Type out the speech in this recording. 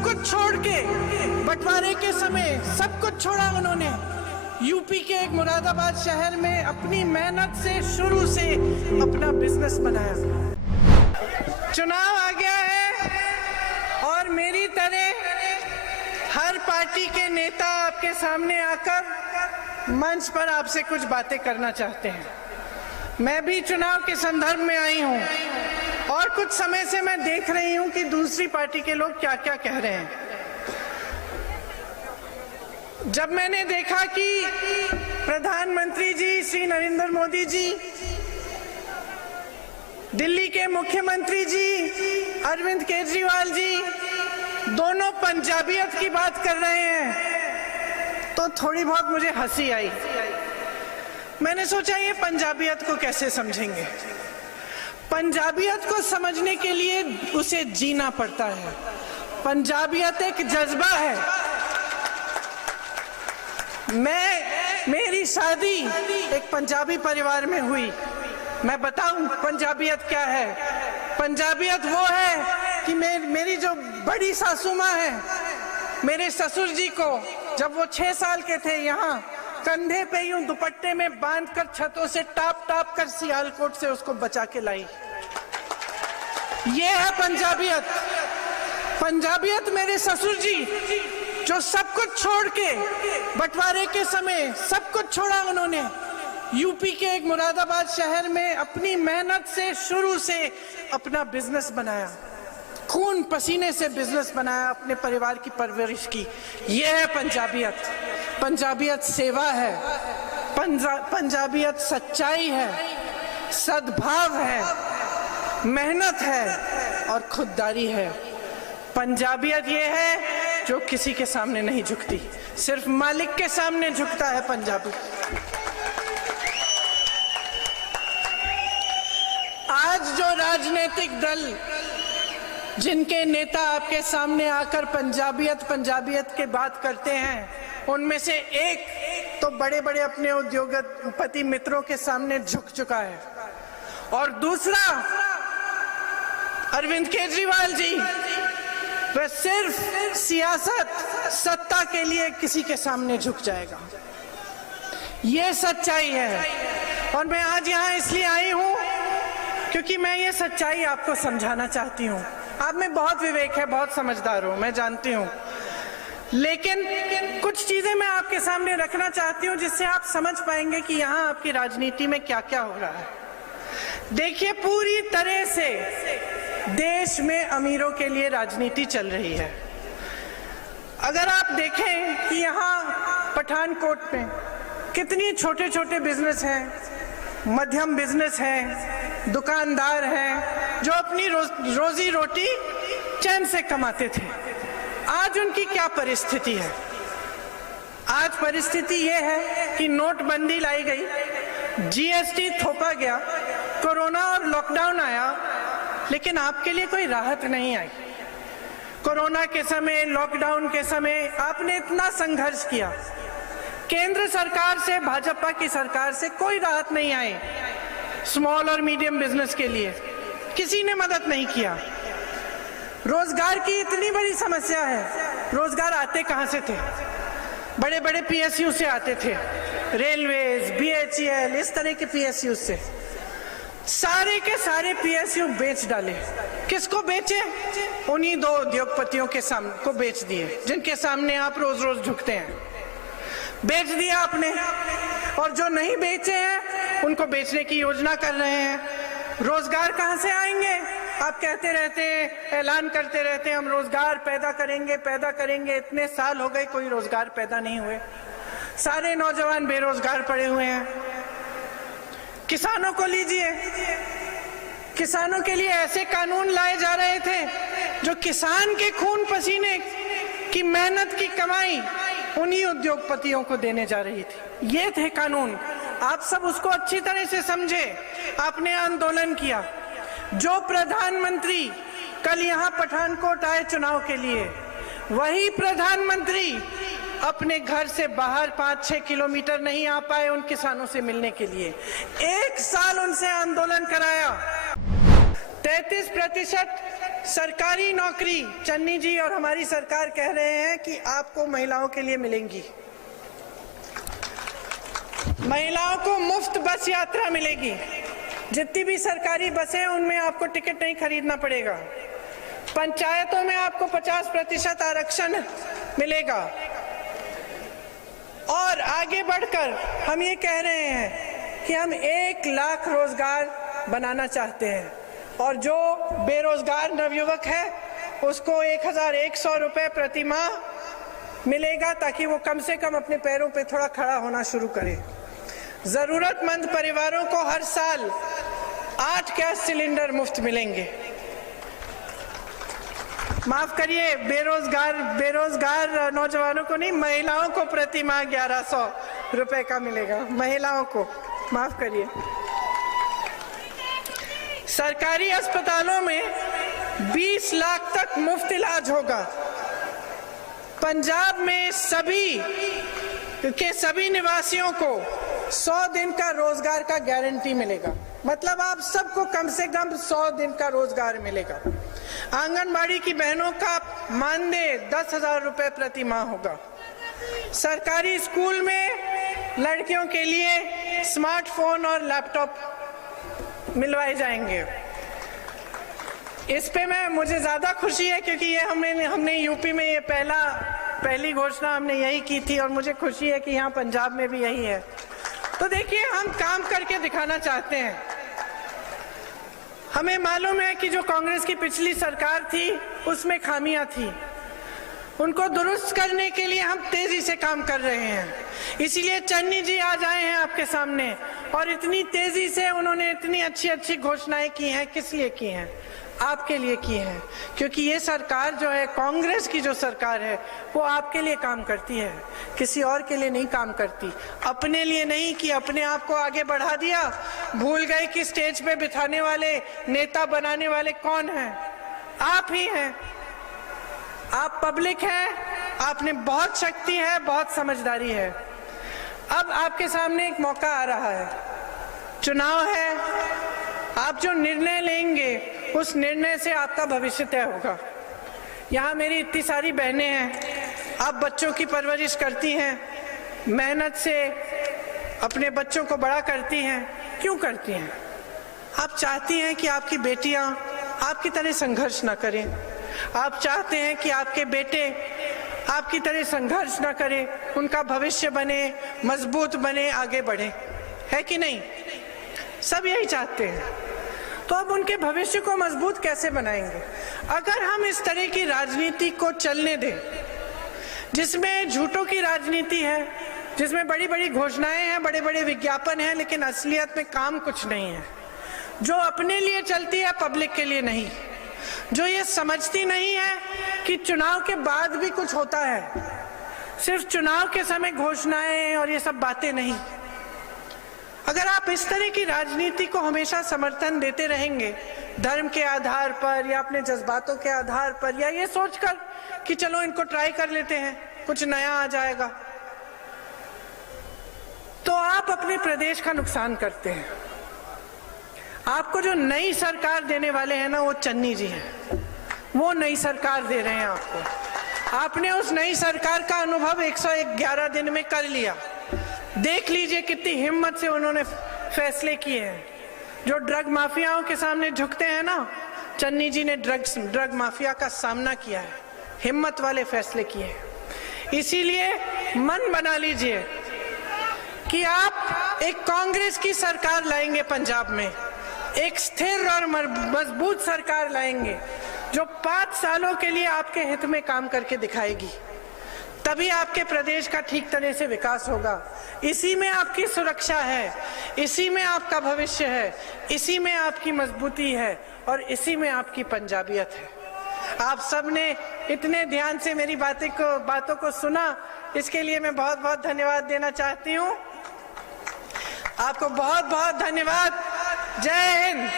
सब कुछ छोड़ के बंटवारे के समय सब कुछ छोड़ा उन्होंने। यूपी के एक मुरादाबाद शहर में अपनी मेहनत से शुरू से अपना बिजनेस बनाया। चुनाव आ गया है और मेरी तरह हर पार्टी के नेता आपके सामने आकर मंच पर आपसे कुछ बातें करना चाहते हैं। मैं भी चुनाव के संदर्भ में आई हूं और कुछ समय से मैं देख रही हूं कि दूसरी पार्टी के लोग क्या क्या कह रहे हैं। जब मैंने देखा कि प्रधानमंत्री जी श्री नरेंद्र मोदी जी, दिल्ली के मुख्यमंत्री जी अरविंद केजरीवाल जी दोनों पंजाबियत की बात कर रहे हैं तो थोड़ी बहुत मुझे हंसी आई। मैंने सोचा ये पंजाबियत को कैसे समझेंगे। पंजाबियत को समझने के लिए उसे जीना पड़ता है। पंजाबियत एक जज्बा है। मेरी शादी एक पंजाबी परिवार में हुई। मैं बताऊं पंजाबियत क्या है। पंजाबियत वो है कि मेरी जो बड़ी सासू माँ है, मेरे ससुर जी को जब वो 6 साल के थे यहाँ कंधे पे यूं दुपट्टे में बांधकर छतों से टाप टाप कर सियालकोट से उसको बचा के लाई। ये है पंजाबियत। पंजाबियत मेरे ससुर जी जो सब कुछ छोड़ के बंटवारे के समय सब कुछ छोड़ा उन्होंने। यूपी के एक मुरादाबाद शहर में अपनी मेहनत से शुरू से अपना बिजनेस बनाया, खून पसीने से बिजनेस बनाया, अपने परिवार की परवरिश की। यह है पंजाबियत। पंजाबियत सेवा है, पंजाबियत सच्चाई है, सद्भाव है, मेहनत है और खुददारी है। पंजाबियत ये है जो किसी के सामने नहीं झुकती, सिर्फ मालिक के सामने झुकता है पंजाबी। आज जो राजनीतिक दल जिनके नेता आपके सामने आकर पंजाबियत की बात करते हैं, उनमें से एक तो बड़े बड़े अपने उद्योगपति मित्रों के सामने झुक चुका है और दूसरा अरविंद केजरीवाल जी वह सिर्फ सियासत सत्ता के लिए किसी के सामने झुक जाएगा। ये सच्चाई है और मैं आज यहाँ इसलिए आई हूँ क्योंकि मैं ये सच्चाई आपको समझाना चाहती हूँ। आप में बहुत विवेक है, बहुत समझदार हो, मैं जानती हूँ, लेकिन कुछ चीजें मैं आपके सामने रखना चाहती हूँ जिससे आप समझ पाएंगे कि यहाँ आपकी राजनीति में क्या क्या हो रहा है। देखिए, पूरी तरह से देश में अमीरों के लिए राजनीति चल रही है। अगर आप देखें कि यहाँ पठानकोट में कितनी छोटे छोटे बिजनेस हैं, मध्यम बिजनेस हैं, दुकानदार हैं जो अपनी रोजी रोटी चैन से कमाते थे। आज उनकी क्या परिस्थिति है? आज परिस्थिति यह है कि नोटबंदी लाई गई, जीएसटी थोपा गया, कोरोना और लॉकडाउन आया, लेकिन आपके लिए कोई राहत नहीं आई। कोरोना के समय, लॉकडाउन के समय आपने इतना संघर्ष किया, केंद्र सरकार से, भाजपा की सरकार से कोई राहत नहीं आई। स्मॉल और मीडियम बिजनेस के लिए किसी ने मदद नहीं किया। रोजगार की इतनी बड़ी समस्या है, रोजगार आते कहां से थे? बड़े बड़े पीएसयू से आते थे, रेलवेज, बीएचईएल, इस तरह के पीएसयू से। सारे के सारे पीएसयू बेच डाले। किसको बेचे? उन्हीं दो उद्योगपतियों के सामने को बेच दिए जिनके सामने आप रोज रोज झुकते हैं। बेच दिया आपने, और जो नहीं बेचे हैं उनको बेचने की योजना कर रहे हैं। रोजगार कहां से आएंगे? आप कहते रहते हैं, ऐलान करते रहते हैं, हम रोजगार पैदा करेंगे, पैदा करेंगे। इतने साल हो गए कोई रोजगार पैदा नहीं हुए। सारे नौजवान बेरोजगार पड़े हुए हैं। किसानों को लीजिए, किसानों के लिए ऐसे कानून लाए जा रहे थे जो किसान के खून पसीने की मेहनत की कमाई उन्हीं उद्योगपतियों को देने जा रही थी। ये थे कानून। आप सब उसको अच्छी तरह से समझे। आपने आंदोलन किया। जो प्रधानमंत्री कल यहाँ पठानकोट आए चुनाव के लिए, वही प्रधानमंत्री अपने घर से बाहर 5-6 किलोमीटर नहीं आ पाए उन किसानों से मिलने के लिए। 1 साल उनसे आंदोलन कराया। 33% सरकारी नौकरी चन्नी जी और हमारी सरकार कह रहे हैं कि आपको महिलाओं के लिए मिलेंगी। महिलाओं को मुफ्त बस यात्रा मिलेगी। जितनी भी सरकारी बसें हैं उनमें आपको टिकट नहीं खरीदना पड़ेगा। पंचायतों में आपको 50% आरक्षण मिलेगा। और आगे बढ़कर हम ये कह रहे हैं कि हम 1 लाख रोजगार बनाना चाहते हैं और जो बेरोजगार नवयुवक है उसको 1100 रुपए प्रति माह मिलेगा ताकि वो कम से कम अपने पैरों पे थोड़ा खड़ा होना शुरू करे। जरूरतमंद परिवारों को हर साल 8 गैस सिलेंडर मुफ्त मिलेंगे। माफ करिए, बेरोजगार नौजवानों को नहीं, महिलाओं को प्रति माह 1100 रुपए का मिलेगा। महिलाओं को माफ करिए। सरकारी अस्पतालों में 20 लाख तक मुफ्त इलाज होगा। पंजाब में सभी निवासियों को 100 दिन का रोजगार का गारंटी मिलेगा। मतलब आप सबको कम से कम 100 दिन का रोजगार मिलेगा। आंगनबाड़ी की बहनों का मानदेय 10,000 रुपए प्रति माह होगा। सरकारी स्कूल में लड़कियों के लिए स्मार्टफोन और लैपटॉप मिलवाए जाएंगे। इस पे मुझे ज्यादा खुशी है क्योंकि ये हमने यूपी में ये पहली घोषणा हमने यही की थी और मुझे खुशी है कि यहाँ पंजाब में भी यही है। तो देखिए, हम काम करके दिखाना चाहते हैं। हमें मालूम है कि जो कांग्रेस की पिछली सरकार थी उसमें खामियां थी, उनको दुरुस्त करने के लिए हम तेजी से काम कर रहे हैं। इसीलिए चन्नी जी आज आए हैं आपके सामने और इतनी तेजी से उन्होंने इतनी अच्छी घोषणाएं की हैं। किस लिए की हैं? आपके लिए की हैं, क्योंकि ये सरकार जो है, कांग्रेस की जो सरकार है, वो आपके लिए काम करती है, किसी और के लिए नहीं काम करती। अपने लिए नहीं कि अपने आप को आगे बढ़ा दिया, भूल गए कि स्टेज पे बिठाने वाले, नेता बनाने वाले कौन हैं? आप ही हैं। आप पब्लिक हैं, आपने बहुत शक्ति है, बहुत समझदारी है। अब आपके सामने एक मौका आ रहा है, चुनाव है। आप जो निर्णय लेंगे उस निर्णय से आपका भविष्य तय होगा। यहाँ मेरी इतनी सारी बहनें हैं, आप बच्चों की परवरिश करती हैं, मेहनत से अपने बच्चों को बड़ा करती हैं। क्यों करती हैं? आप चाहती हैं कि आपकी बेटियां आपकी तरह संघर्ष ना करें। आप चाहते हैं कि आपके बेटे आपकी तरह संघर्ष ना करें, उनका भविष्य बने, मजबूत बने, आगे बढ़े, है कि नहीं? सब यही चाहते हैं। तो अब उनके भविष्य को मजबूत कैसे बनाएंगे? अगर हम इस तरह की राजनीति को चलने दें, जिसमें झूठों की राजनीति है, जिसमें बड़ी बड़ी घोषणाएं हैं, बड़े बड़े विज्ञापन हैं, लेकिन असलियत में काम कुछ नहीं है, जो अपने लिए चलती है, पब्लिक के लिए नहीं, जो ये समझती नहीं है कि चुनाव के बाद भी कुछ होता है, सिर्फ चुनाव के समय घोषणाएं और ये सब बातें नहीं। अगर आप इस तरह की राजनीति को हमेशा समर्थन देते रहेंगे, धर्म के आधार पर या अपने जज्बातों के आधार पर, या ये सोचकर कि चलो इनको ट्राई कर लेते हैं, कुछ नया आ जाएगा, तो आप अपने प्रदेश का नुकसान करते हैं। आपको जो नई सरकार देने वाले हैं ना, वो चन्नी जी हैं, वो नई सरकार दे रहे हैं आपको। आपने उस नई सरकार का अनुभव 111 दिन में कर लिया। देख लीजिए कितनी हिम्मत से उन्होंने फैसले किए हैं। जो ड्रग माफियाओं के सामने झुकते हैं ना, चन्नी जी ने ड्रग माफिया का सामना किया है, हिम्मत वाले फैसले किए हैं। इसीलिए मन बना लीजिए कि आप एक कांग्रेस की सरकार लाएंगे पंजाब में, एक स्थिर और मजबूत सरकार लाएंगे जो 5 सालों के लिए आपके हित में काम करके दिखाएगी। तभी आपके प्रदेश का ठीक तरह से विकास होगा। इसी में आपकी सुरक्षा है, इसी में आपका भविष्य है, इसी में आपकी मजबूती है और इसी में आपकी पंजाबियत है। आप सबने इतने ध्यान से मेरी बातों को सुना, इसके लिए मैं बहुत बहुत धन्यवाद देना चाहती हूँ। आपको बहुत बहुत धन्यवाद। जय हिंद।